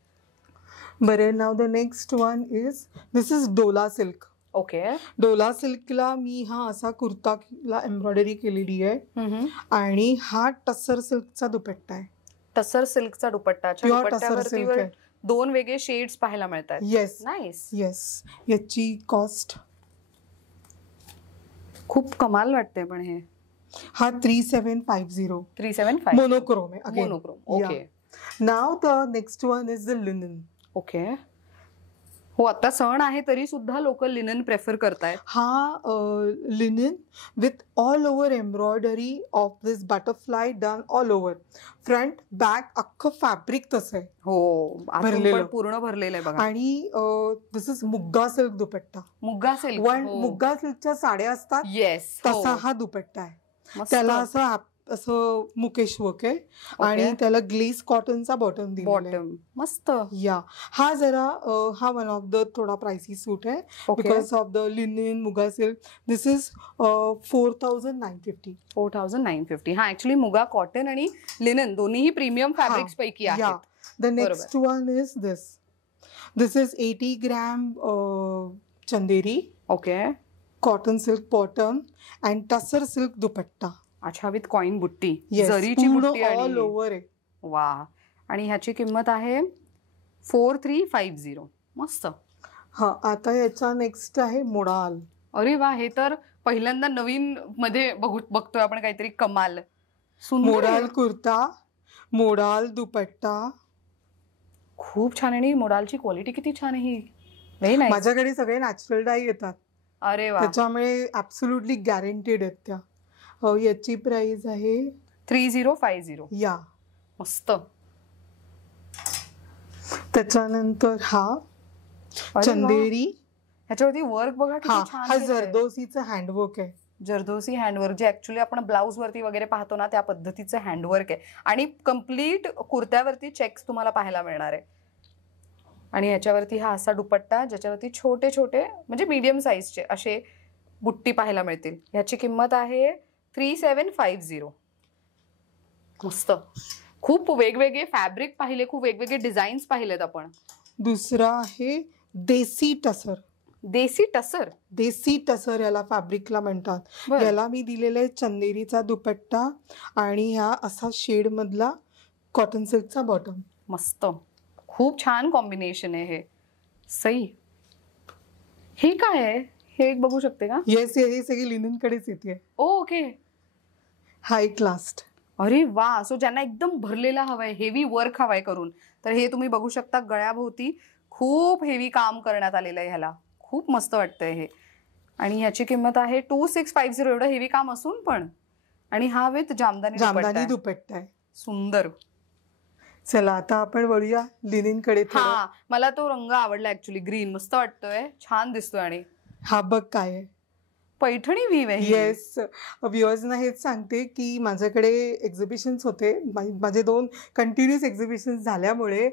बरं, now the next one is, this is Dola silk. Okay. Dola सिल्कला मी हा असा कुर्ताला एम्ब्रॉयडरी केलेली आहे आणि हा टसर सिल्कचा दुपट्टा आहे. टसर सिल्कचा दुपट्टा. टसर 2 वेगळे शेड्स पाहायला मिळतात. येस. नाईस. येस. याची कॉस्ट खूप कमाल वाटते. पण हे हा 3750. 3750 मोनोक्रोम आहे. Monochrome. Okay. Now the next one is the linen. Okay. हो, आता सण आहे तरी सुद्धा लोक लिनन प्रेफर करतायत. हा linen with all over embroidery of this butterfly done all over, front back अख्खं फॅब्रिक तसं आहे. हो, भरलेलं, पूर्ण भरलेलं आहे बघा. आणि दिस इज मुग्गा सिल्क दुपट्टा. मुग्गा सिल्क. मुग्गा सिल्कच्या साड्या असतात. येस. तसा हा दुपट्टा आहे. त्याला असं मुकेश वर्क आहे आणि त्याला ग्लेस कॉटनचा बॉटम दिलेला आहे. मस्त. या, हा जरा हा वन ऑफ द थोडा प्राइसी सूट आहे बिकॉज ऑफ द लिनन मुगा सिल्क. This is 4950. 4950. हा, ऍक्च्युली मुगा कॉटन आणि लिनन दोन्हीही प्रीमियम फॅब्रिक्स पैकी आहेत. The next one is this. This is 80 gram Chanderi. Okay. Cotton silk bottom and tussar silk dupatta. अच्छा, विथ कॉइन बुट्टी. जरीची बुट्टी ऑल ओव्हर आहे. वा. आणि ह्याची किंमत आहे 4350. मस्त. हा, आता याचा नेक्स्ट आहे मोडाल. अरे वा, हे तर पहिल्यांदा नवीन मध्ये बघतोय आपण काहीतरी कमाल. मोडाल कुर्ता, मोडाल दुपट्टा. खूप छान. आणि मोडालची क्वालिटी किती छान आहे. ही माझ्याकडे सगळे नॅचरल डाय येतात. अरे वा. त्याच्यामुळे ऍब्सोल्युटली गॅरंटेड आहेत त्या. याची प्राइस आहे 3050. या. मस्त. त्याच्यानंतर हा चंदेरी. ह्याच्यावरती वर्क बघा किती छान. हा जरदोसीचं हँडवर्क आहे. जरदोसी हँडवर्क, जे ऍक्च्युली आपण ब्लाउज वरती वगैरे पाहतो ना त्या पद्धतीचं हँडवर्क आहे. आणि कम्प्लीट कुर्त्यावरती चेक्स तुम्हाला पाहायला मिळणार आहे. आणि याच्यावरती हा असा दुपट्टा ज्याच्यावरती छोटे छोटे म्हणजे मीडियम साईजचे असे बुट्टी पाहायला मिळतील. ह्याची किंमत आहे 3750. मस्त. खूप वेगवेगळे फॅब्रिक पाहिले, खूप वेगवेगळे डिझाईन्स पाहिलेत आपण. दुसरा आहे देसी टसर. देसी टसर. देसी टसर याला फॅब्रिकला म्हणतात. याला मी दिलेला आहे चंदेरीचा दुपट्टा आणि ह्या असा शेड मधला कॉटन सिल्कचा बॉटम. मस्त. खूप छान कॉम्बिनेशन आहे हे. सही. हे काय आहे? हे एक बघू शकते का? येस, हे सगळी लिनन कडेच येते. ओके. हाय क्लास. अरे वा. सो ज्यांना एकदम भरलेला हवाय, हेवी वर्क हवाय करून, तर हे तुम्ही बघू शकता. गळ्याभोवती खूप हेवी काम करण्यात आलेलं आहे ह्याला. खूप मस्त वाटतंय हे. आणि ह्याची किंमत आहे 2650. एवढं हेवी काम असून पण. आणि हा विथ जामदानी दुपट्टा आहे. सुंदर. चला आता आपण वळूया लिनिन कडे. हा, मला तो रंग आवडला ऍक्च्युली, ग्रीन मस्त वाटतोय, छान दिसतोय. आणि हा बघ काय आहे, पैठणी वीव आहे. येस, व्ह्युअर्सना हेच सांगते की माझ्याकडे एक्झिबिशन्स होते, माझे 2 कंटिन्युअस एक्झिबिशन्स झाल्यामुळे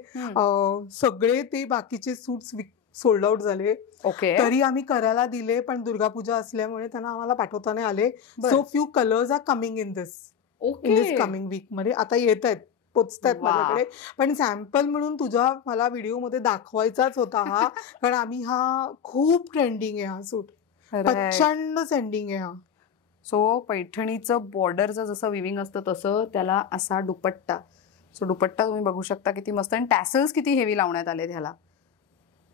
सगळे ते बाकीचे सूट्स सोल्ड आउट झाले. ओके. तरी आम्ही करायला दिले, पण दुर्गापूजा असल्यामुळे त्यांना आम्हाला पाठवता नाही आले. So few colours are coming in this coming week मध्ये. आता येत आहेत, पोचतात माझ्याकडे. पण सॅम्पल म्हणून तुझ्या मला व्हिडिओ मध्ये दाखवायचाच होता हा, कारण आम्ही हा खूप ट्रेंडिंग आहे हा सूट, प्रचंड सेंडिंग आहे हा. सो पैठणीचं बॉर्डरचं जसं विविंग असतं तसं त्याला असा दुपट्टा. सो दुपट्टा तुम्ही बघू शकता किती मस्त, आणि टॅसल्स किती हेवी लावण्यात आले ह्याला.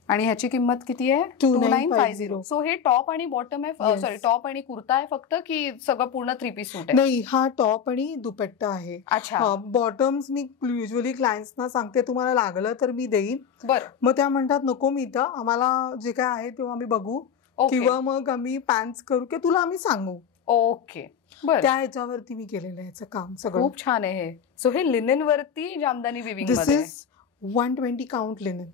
आणि ह्याची किंमत किती आहे? 2950. सो हे टॉप आणि बॉटम आहे, सॉरी टॉप आणि कुर्ता आहे फक्त, की सगळं पूर्ण 3 पीस सूट आहे? नाही, हा टॉप आणि दुपट्टा आहे. अच्छा. बॉटम्स मी युजली क्लायंट्सना सांगते तुम्हाला लागलं तर मी देईन. बरं. मग त्या म्हणतात नको मीता, आम्हाला जे काय आहे तेव्हा आम्ही बघू, किंवा मग आम्ही पॅन्ट्स करू की तुला आम्ही सांगू. ओके, बरं. त्या ह्याच्यावरती मी केलेलं आहे याचं काम सगळं. खूप छान आहे हे. सो हे लिनेन वरती जामदानी विविंग दिस मध्ये. Is 120 count linen.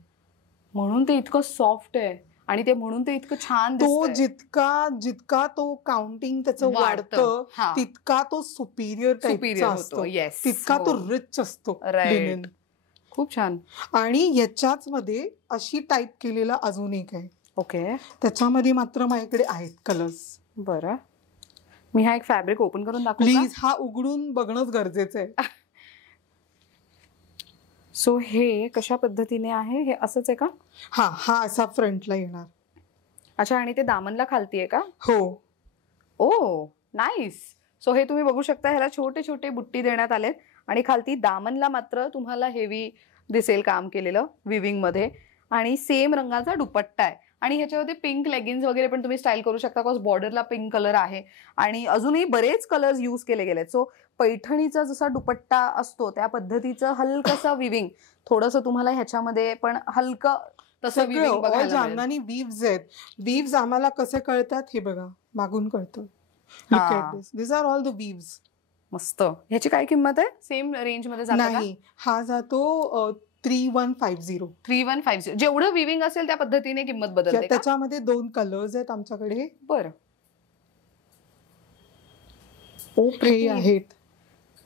म्हणून ते इतकं सॉफ्ट आहे आणि ते म्हणून ते इतकं छान तो जितका तो काउंटिंग त्याचं वाढतं तितका तो सुपिरियर टाईपचा असतो, तितका तो रिच असतो लिनेन. खूप छान. आणि याच्याच मध्ये अशी टाईप केलेला अजून एक आहे. ओके. त्याच्यामध्ये मात्र माझ्याकडे आहेत कलर्स. बरं, मी हा एक फॅब्रिक ओपन करून दाखवू? प्लीज, हा उघडून बघणंच गरजेचं आहे. सो हे कशा पद्धतीने आहे? हे असंच आहे का? हा असा फ्रंटला येणार. अच्छा, आणि ते दामनला खालती आहे का? हो. ओ नाईस. सो हे तुम्ही बघू शकता, ह्याला छोटे छोटे बुट्टी देण्यात आले आणि खालती दामनला मात्र तुम्हाला हेवी दिसेल काम केलेलं विविंग मध्ये. आणि सेम रंगाचा दुपट्टा आहे आणि ह्याच्यामध्ये पिंक लेगिन्स वगैरे पण तुम्ही स्टाईल करू शकता, बिकॉज बॉर्डरला पिंक कलर आहे आणि अजूनही बरेच कलर्स यूज केले गेलेत. सो पैठणीचा जसा दुपट्टा असतो त्या पद्धतीचं हलकसं विविंग, थोडंसं तुम्हाला ह्याच्यामध्ये पण हलकं तसं विविंग बघायला जामदानी वीव्स आहेत. वीव्स आम्हाला कसे कळतात हे बघा, मागून कळतं. दिस आर ऑल द वीव्स. मस्त. ह्याची काय किंमत आहे? सेम रेंज मध्ये जातो? नाही, हा जातो 3150. 3150. जेवढं विविंग असेल त्या पद्धतीने किंमत बदलते. त्याच्यामध्ये 2 कलर्स आहेत आमच्याकडे. बरं. हे आहेत.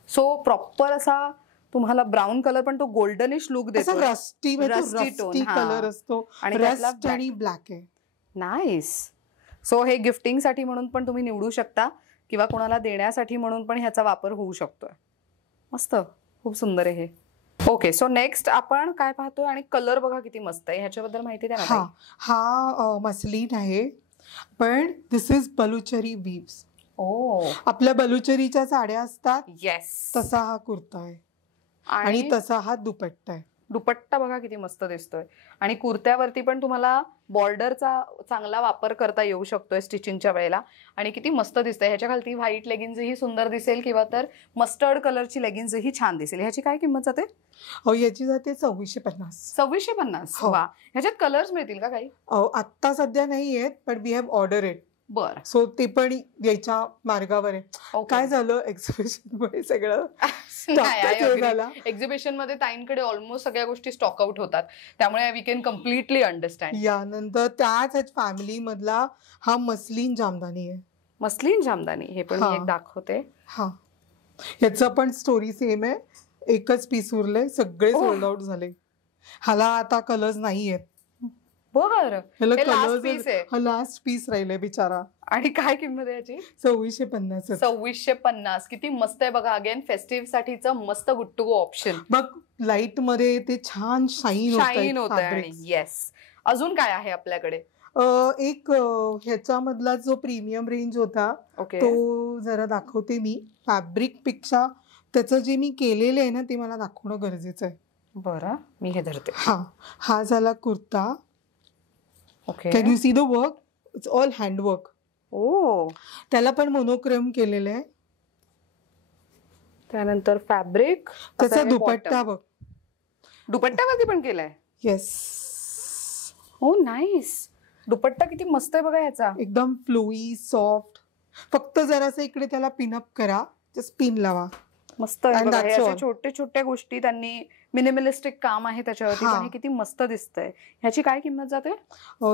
सो प्रॉपर असा तुम्हाला ब्राऊन कलर, पण तो गोल्डनिश लुक देतो. रस्टी कलर असतो, रस्ट आणि ब्लॅक आहे. नाईस. सो हे गिफ्टिंग साठी म्हणून पण तुम्ही निवडू शकता किंवा कोणाला देण्यासाठी म्हणून पण ह्याचा वापर होऊ शकतोय. मस्त, खूप सुंदर आहे हे. ओके, सो नेक्स्ट आपण काय पाहतोय? आणि कलर बघा किती मस्त आहे, ह्याच्याबद्दल माहिती द्या ना. हा मसलीन आहे, पण दिस इज बलुचरी वीव्स. आपल्या बलुचरीच्या साड्या असतात, येस, तसा हा कुर्ता आहे आणि तसा हा दुपट्टा आहे. दुपट्टा बघा किती मस्त दिसतोय आणि कुर्त्यावरती पण तुम्हाला बॉर्डरचा चांगला वापर करता येऊ शकतोय स्टिचिंगच्या वेळेला. आणि किती मस्त दिसतंय. ह्याच्या खालती व्हाईट लेगिन्स ही सुंदर दिसेल किंवा तर मस्टर्ड कलरची लेगिन्स ही छान दिसेल. ह्याची काय किंमत जाते? याची जाते 2650. 2650. वा. ह्याच्यात कलर्स मिळतील का काही? आता सध्या नाही आहेत, पण वी हॅव ऑर्डर इट. बरं. सो ते पण यायच्या मार्गावर आहे. काय झालं, एक्झिबिशन मध्ये सगळं एक्झिबिशन मध्ये ताईंकडे ऑलमोस्ट सगळ्या गोष्टी स्टॉक आउट होतात, त्यामुळे वी कॅन कम्प्लिटली अंडरस्टँड. यानंतर त्याच फॅमिली मधला हा मसलीन जामदानी आहे. मसलीन जामदानी हे पण मी एक दाखवते. हा, याचा पण स्टोरी सेम आहे. एकच पीस उरले, सगळे सोल्ड आउट झाले. ह्याला आता कलर्स नाही आहेत. बरं, लास्ट पीस राहिले बिचारा. आणि काय किंमत आहे याची? 2650. 2650. किती मस्त आहे बघा. अगेन फेस्टिव्ह साठीचं मस्त गुड टू गो ऑप्शन. बघ, लाईट मध्ये ते छान शाईन होत आहे. येस. अजून काय आहे आपल्याकडे? एक ह्याच्यामधला जो प्रीमियम रेंज होता तो जरा दाखवते मी. फॅब्रिक पेक्षा त्याचं जे मी केलेलं आहे ना ते मला दाखवणं गरजेचं आहे. बरं, मी हे धरते. हा झाला kurta. Okay. Can you see the work? It's all handwork. ओ, त्याला पण मोनोक्रोम केलेलं आहे. त्यानंतर फॅब्रिक, त्याचा दुपट्टा बघ, दुपट्ट्यावरती पण केलाय. येस. हो, नाईस. दुपट्टा किती मस्त आहे बघा ह्याचा, एकदम फ्लोई सॉफ्ट. फक्त जरासं इकडे त्याला पिनअप करा, जस्ट पिन लावा. मस्त. छोट्या छोट्या गोष्टी त्यांनी मिनिमलिस्टिक काम आहे त्याच्यावरती, पण हे किती मस्त दिसतंय. ह्याची काय किंमत जाते?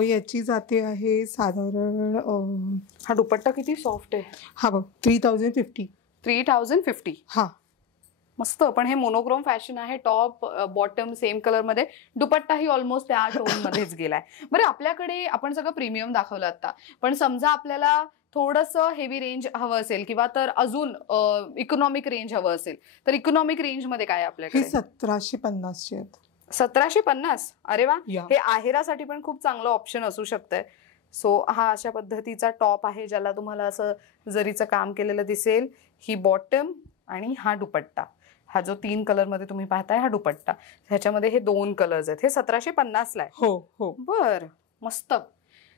याची जाते आहे साधारण हा दुपट्टा किती सॉफ्ट आहे. हा बघ 3050. 3050. हा मस्त. पण हे मोनोक्रोम फॅशन आहे, टॉप बॉटम सेम कलर मध्ये, दुपट्टाही ऑलमोस्ट त्या टोन मध्येच गेलाय. बरं, आपल्याकडे आपण सगळं प्रीमियम दाखवलं आता, पण समजा आपल्याला थोडंसं हेवी रेंज हवं असेल किंवा तर अजून इकॉनॉमिक रेंज हवं असेल, तर इकॉनॉमिक रेंज मध्ये काय आपल्याकडे? 1750 आहेत. 1750. अरे वा, हे आहेरासाठी पण खूप चांगलं ऑप्शन असू शकतंय. सो हा अशा पद्धतीचा टॉप आहे, ज्याला तुम्हाला असं जरीचं काम केलेलं दिसेल. ही बॉटम आणि हा दुपट्टा, हा जो 3 कलर मध्ये तुम्ही पाहताय हा दुपट्टा, ह्याच्यामध्ये हे 2 कलर्स आहेत. हे 1750 ला आहे. हो हो. बर, मस्त.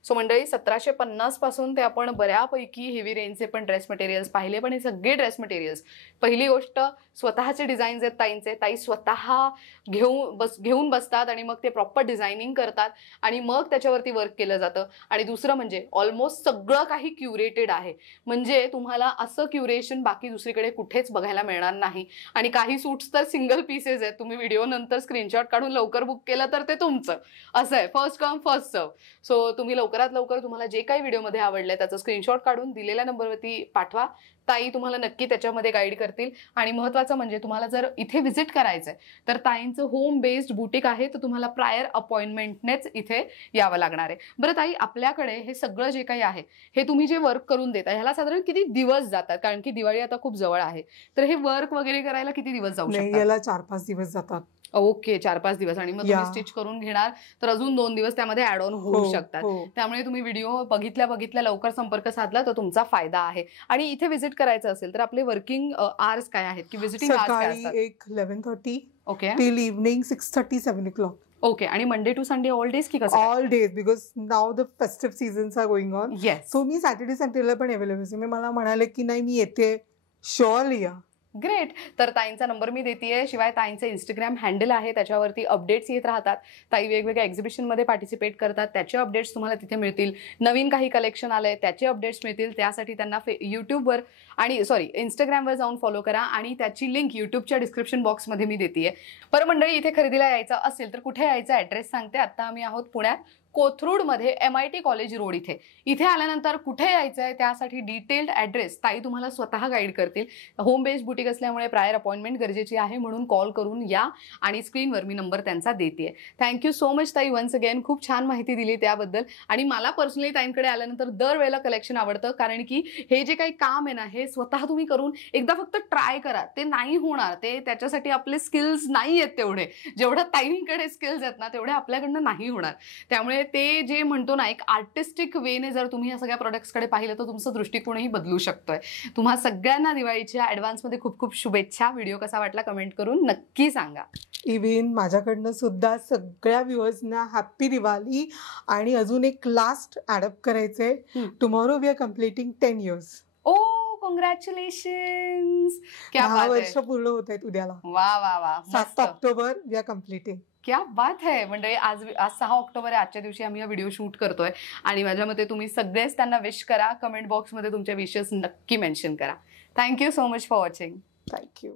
सो मंडळी, 1750 पासून ते आपण बऱ्यापैकी हेवी रेंजचे पण ड्रेस मटेरियल्स पाहिले, पण हे सगळे ड्रेस मटेरियल्स, पहिली गोष्ट स्वतःचे डिझाईन्स आहेत ताईंचे. ताई स्वतः घेऊन बसतात आणि मग ते प्रॉपर डिझायनिंग करतात आणि मग त्याच्यावरती वर्क केलं जातं. आणि दुसरं म्हणजे ऑलमोस्ट सगळं काही क्युरेटेड आहे, म्हणजे तुम्हाला असं क्युरेशन बाकी दुसरीकडे कुठेच बघायला मिळणार नाही. आणि काही सूट्स तर सिंगल पीसेस आहेत, तुम्ही व्हिडिओ नंतर स्क्रीनशॉट काढून लवकर बुक केलं तर ते तुमचं, असं आहे. First come first serve. So तुम्ही लवकरात लवकर तुम्हाला जे काही व्हिडिओमध्ये आवडलंय त्याचं स्क्रीनशॉट काढून दिलेल्या नंबरवरती पाठवा. ताई तुम्हाला नक्की त्याच्यामध्ये गाईड करतील. आणि महत्त्वाचं म्हणजे तुम्हाला जर इथे व्हिजिट करायचंय तर ताईंचं होम बेस्ड बुटीक आहे, तर तुम्हाला प्रायर अपॉइंटमेंटनेच इथे यावं लागणार आहे. बरं ताई, आपल्याकडे हे सगळं जे काही आहे, हे तुम्ही जे वर्क करून देता, ह्याला साधारण किती दिवस जातात? कारण की दिवाळी आता खूप जवळ आहे, तर हे वर्क वगैरे करायला किती दिवस जाऊ शकतात? याला 4-5 दिवस जातात. ओके, 4-5 दिवस. आणि मग तुम्ही स्टिच करून घेणार तर अजून 2 दिवस त्यामध्ये ऍड ऑन होऊ शकतात. त्यामुळे तुम्ही व्हिडिओ बघितल्या लवकर संपर्क साधला तर तुमचा फायदा आहे. आणि इथे व्हिजिट करायचं असेल तर आपले वर्किंग आवर्स काय आहेत की व्हिजिटिंग आवर्स काय असतात? सकाळी 11:30 okay till evening 6:30-7 o'clock. Okay. आणि Monday to Sunday all days की कसं? All days, because now the festive seasons are going on. Yes. So मी सॅटर्डे संडेला पण अवेलेबल आहे. मी मला म्हणाले की नाही मी येते, शुअरली या. ग्रेट. तर ताईंचा नंबर मी देतेय, शिवाय ताईंचं इंस्टाग्राम हँडल आहे, त्याच्यावरती अपडेट्स येत राहतात. ताई वेगवेगळ्या एक्झिबिशनमध्ये पार्टिसिपेट करतात, त्याचे अपडेट्स तुम्हाला तिथे मिळतील. नवीन काही कलेक्शन आलंय त्याचे अपडेट्स मिळतील. त्यासाठी त्यांना यूट्यूबवर आणि इंस्टाग्रामवर जाऊन फॉलो करा आणि त्याची लिंक यूट्यूबच्या डिस्क्रिप्शन बॉक्समध्ये मी देतेय. पर मंडळी, इथे खरेदीला यायचं असेल तर कुठे यायचं ॲड्रेस सांगते. आता आम्ही आहोत पुण्यात कोथरूडमध्ये MIT कॉलेज रोड इथे. इथे आल्यानंतर कुठे यायचं आहे त्यासाठी डिटेल्ड ॲड्रेस ताई तुम्हाला स्वतः गाईड करतील. होम बेस्ड बुटीक असल्यामुळे प्रायर अपॉइंटमेंट गरजेची आहे, म्हणून कॉल करून या. आणि स्क्रीनवर मी नंबर त्यांचा देतेय. थँक्यू सो मच ताई वन्स अगेन, खूप छान माहिती दिली त्याबद्दल. आणि मला पर्सनली ताईंकडे आल्यानंतर दरवेळेला कलेक्शन आवडतं, कारण की हे जे काही काम आहे ना, हे स्वतः तुम्ही करून एकदा फक्त ट्राय करा, ते नाही होणार. ते त्याच्यासाठी आपले स्किल्स नाही आहेत तेवढे, जेवढं ताईंकडे स्किल्स आहेत ना तेवढे आपल्याकडनं नाही होणार. त्यामुळे ते जे म्हणतो ना, एक आर्टिस्टिक वेने जर तुम्ही या सगळ्या प्रोडक्ट्सकडे पाहिलं तर तुमचं दृष्टिकोनही बदलू शकतोय. तुम्हा सगळ्यांना दिवाळीच्या ॲडव्हान्समध्ये खूप खूप शुभेच्छा. व्हिडिओ कसा वाटला कमेंट करून नक्की सांगा. इव्हन माझ्याकडनं सुद्धा सगळ्या व्ह्युअर्सना हॅप्पी दिवाळी. आणि अजून एक लास्ट ॲडअप करायचंय. Tomorrow we are completing 10 years. Oh, congratulations. 10 वर्ष पूर्ण होत आहेत उद्याला. वा वा वा. 7 ऑक्टोबर वी आर कम्प्लिटिंग. क्या बात है. म्हणजे आज 6 ऑक्टोबर आहे, आजच्या दिवशी आम्ही हा व्हिडिओ शूट करतोय. आणि माझ्या मते तुम्ही सगळेच त्यांना विश करा. कमेंट बॉक्समध्ये तुमच्या विशेस नक्की मेन्शन करा. Thank you so much for watching. Thank you.